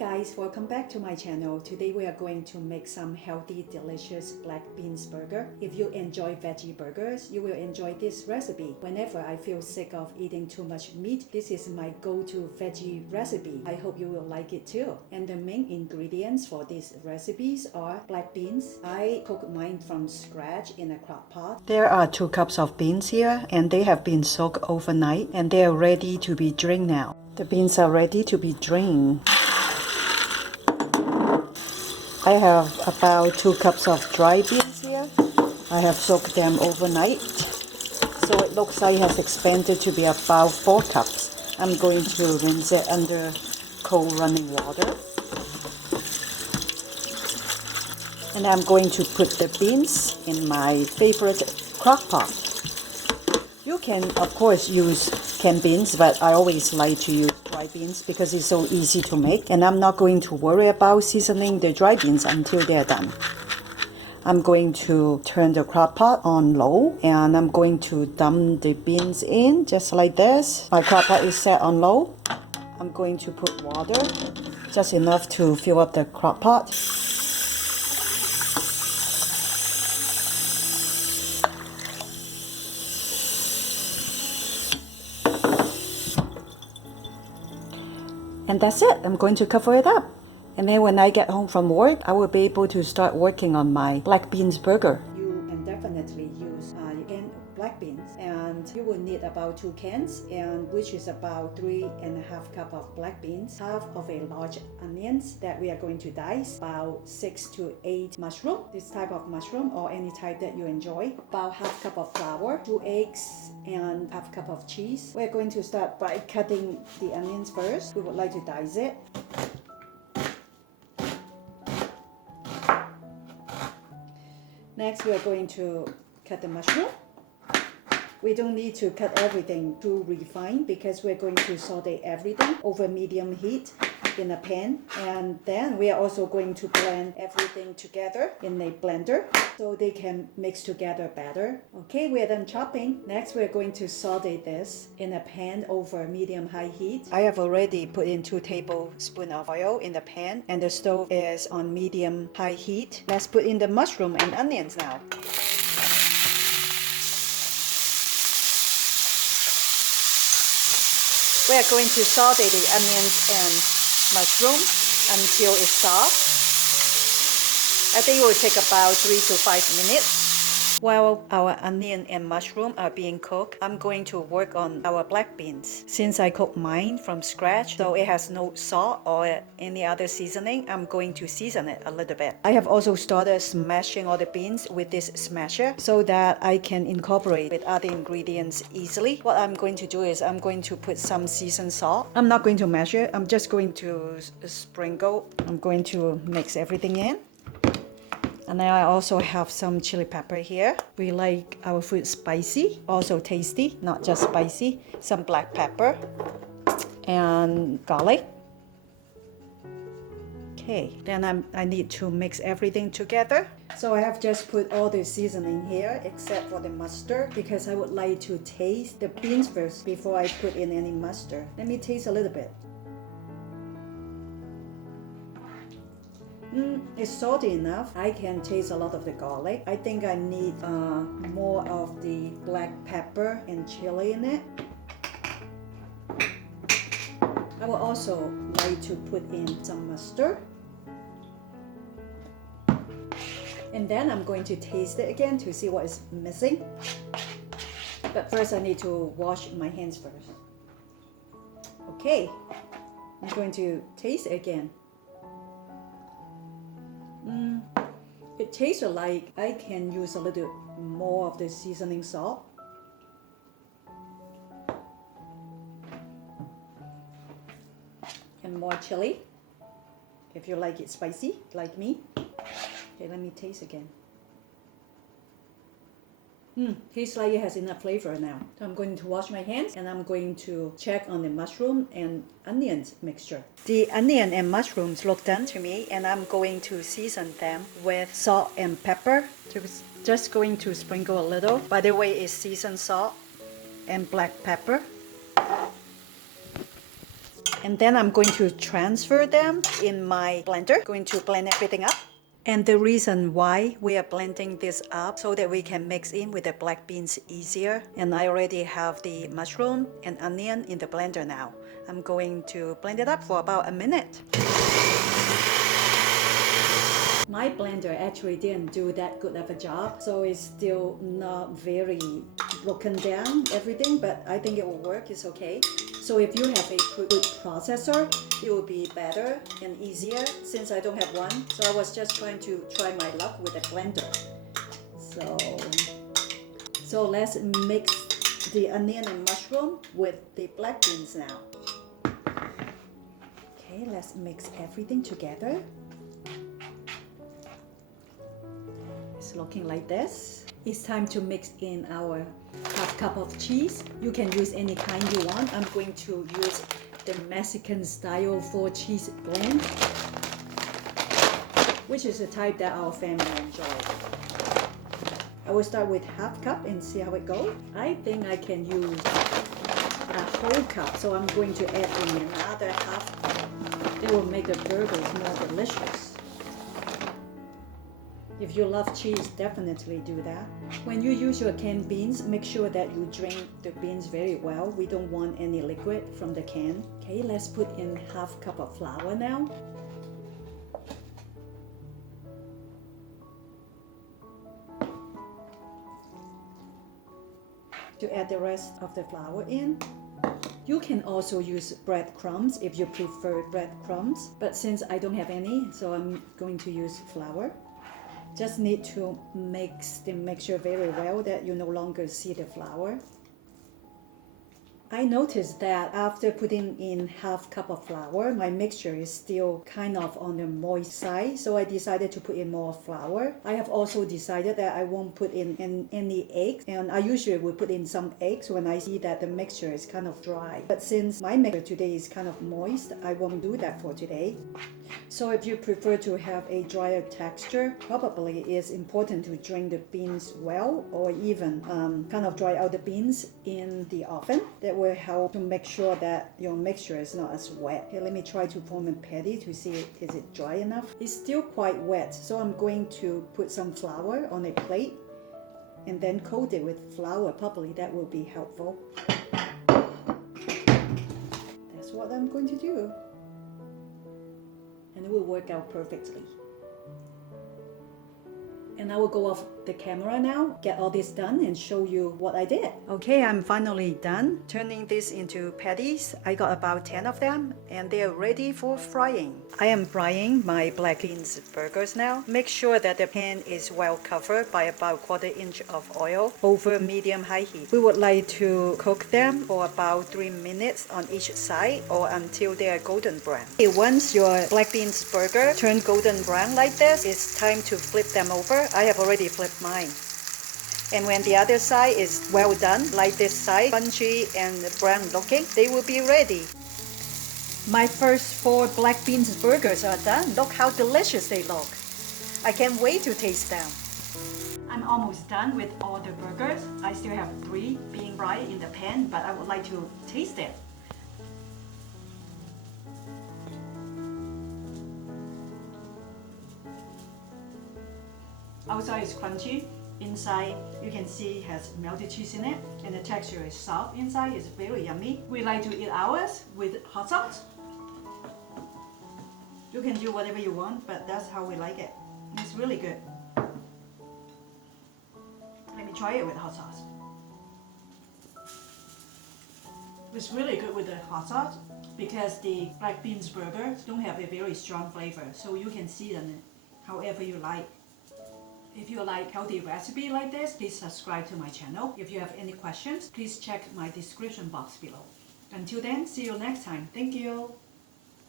guys, welcome back to my channel. Today we are going to make some healthy, delicious black beans burger. If you enjoy veggie burgers, you will enjoy this recipe. Whenever I feel sick of eating too much meat, this is my go-to veggie recipe. I hope you will like it too. And the main ingredients for these recipes are black beans. I cook mine from scratch in a crock pot. There are 2 cups of beans here, and they have been soaked overnight, and they are ready to be drained now. The beans are ready to be drained. I have about 2 cups of dry beans here. I have soaked them overnight. So it looks like it has expanded to be about 4 cups. I'm going to rinse it under cold running water. And I'm going to put the beans in my favorite crock pot. You can, of course, use canned beans, but I always like to use dry beans because it's so easy to make. And I'm not going to worry about seasoning the dry beans until they're done. I'm going to turn the crock pot on low, and I'm going to dump the beans in just like this. My crock pot is set on low. I'm going to put water, just enough to fill up the crock pot. And that's it. I'm going to cover it up. And then when I get home from work, I will be able to start working on my black beans burger. You can definitely use black beans. And you will need about 2 cans, and which is about 3.5 cups of black beans, half of a large onions that we are going to dice, about 6 to 8 mushroom, this type of mushroom or any type that you enjoy, about half cup of flour, 2 eggs, and half cup of cheese. We're going to start by cutting the onions first. We would like to dice it. Next, we are going to cut the mushroom. We don't need to cut everything too refined because we're going to saute everything over medium heat in a pan. And then we are also going to blend everything together in a blender so they can mix together better. Okay, we are done chopping. Next, we're going to saute this in a pan over medium-high heat. I have already put in 2 tablespoons of oil in the pan, and the stove is on medium-high heat. Let's put in the mushroom and onions now. We are going to saute the onions and mushroom until it's soft. I think it will take about 3 to 5 minutes. While our onion and mushroom are being cooked, I'm going to work on our black beans. Since I cook mine from scratch, so it has no salt or any other seasoning, I'm going to season it a little bit. I have also started smashing all the beans with this smasher so that I can incorporate with other ingredients easily. What I'm going to do is I'm going to put some seasoned salt. I'm not going to measure, I'm just going to sprinkle. I'm going to mix everything in. And then I also have some chili pepper here. We like our food spicy, also tasty, not just spicy. Some black pepper and garlic. Okay, then I need to mix everything together. So I have just put all the seasoning here except for the mustard because I would like to taste the beans first before I put in any mustard. Let me taste a little bit. It's salty enough. I can taste a lot of the garlic. I think I need more of the black pepper and chili in it. I would also like to put in some mustard. And then I'm going to taste it again to see what is missing. But first I need to wash my hands first. Okay, I'm going to taste it again. It tastes like I can use a little more of the seasoning salt. And more chili, if you like it spicy, like me. Okay, let me taste again. Tastes like it has enough flavor now. So I'm going to wash my hands and I'm going to check on the mushroom and onions mixture. The onion and mushrooms look done to me, and I'm going to season them with salt and pepper. Just going to sprinkle a little. By the way, it's seasoned salt and black pepper. And then I'm going to transfer them in my blender. Going to blend everything up. And the reason why we are blending this up so that we can mix in with the black beans easier. And I already have the mushroom and onion in the blender now. I'm going to blend it up for about a minute. My blender actually didn't do that good of a job, so it's still not very broken down everything, but I think it will work. It's okay. So if you have a good processor, it will be better and easier since I don't have one. So I was just trying to try my luck with a blender. So let's mix the onion and mushroom with the black beans now. Okay, let's mix everything together. It's looking like this. It's time to mix in our half cup of cheese. You can use any kind you want. I'm going to use the Mexican style 4 cheese blend, which is a type that our family enjoys. I will start with half cup and see how it goes. I think I can use a whole cup, so I'm going to add in another half cup. It will make the burgers more delicious. If you love cheese, definitely do that. When you use your canned beans, make sure that you drain the beans very well. We don't want any liquid from the can. Okay, let's put in half cup of flour now. To add the rest of the flour in. You can also use breadcrumbs if you prefer breadcrumbs, but since I don't have any, so I'm going to use flour. Just need to mix the mixture very well that you no longer see the flour. I noticed that after putting in half cup of flour, my mixture is still kind of on the moist side, so I decided to put in more flour. I have also decided that I won't put in any eggs, and I usually would put in some eggs when I see that the mixture is kind of dry. But since my mixture today is kind of moist, I won't do that for today. So if you prefer to have a drier texture, probably it's important to drain the beans well, or even kind of dry out the beans in the oven. That will help to make sure that your mixture is not as wet. Okay, let me try to form a patty to see is it dry enough. It's still quite wet, so I'm going to put some flour on a plate and then coat it with flour properly. That will be helpful. That's what I'm going to do. And it will work out perfectly. And I will go off the camera now, get all this done and show you what I did. Okay, I'm finally done turning this into patties. I got about 10 of them and they are ready for frying. I am frying my black beans burgers now. Make sure that the pan is well covered by about 1/4 inch of oil over medium-high heat. We would like to cook them for about 3 minutes on each side or until they are golden brown. Okay, once your black beans burger turn golden brown like this, it's time to flip them over. I have already flipped mine. And when the other side is well done, like this side, crunchy and brown looking, they will be ready. My first 4 black beans burgers are done. Look how delicious they look. I can't wait to taste them. I'm almost done with all the burgers. I still have 3 being fried in the pan, but I would like to taste it. Outside is crunchy, inside you can see has melted cheese in it, and the texture is soft inside. It's very yummy. We like to eat ours with hot sauce. You can do whatever you want, but that's how we like it. It's really good. Let me try it with hot sauce. It's really good with the hot sauce because the black beans burgers don't have a very strong flavor, so you can season it however you like. If you like healthy recipe like this, please subscribe to my channel. If you have any questions, please check my description box below. Until then, see you next time. Thank you.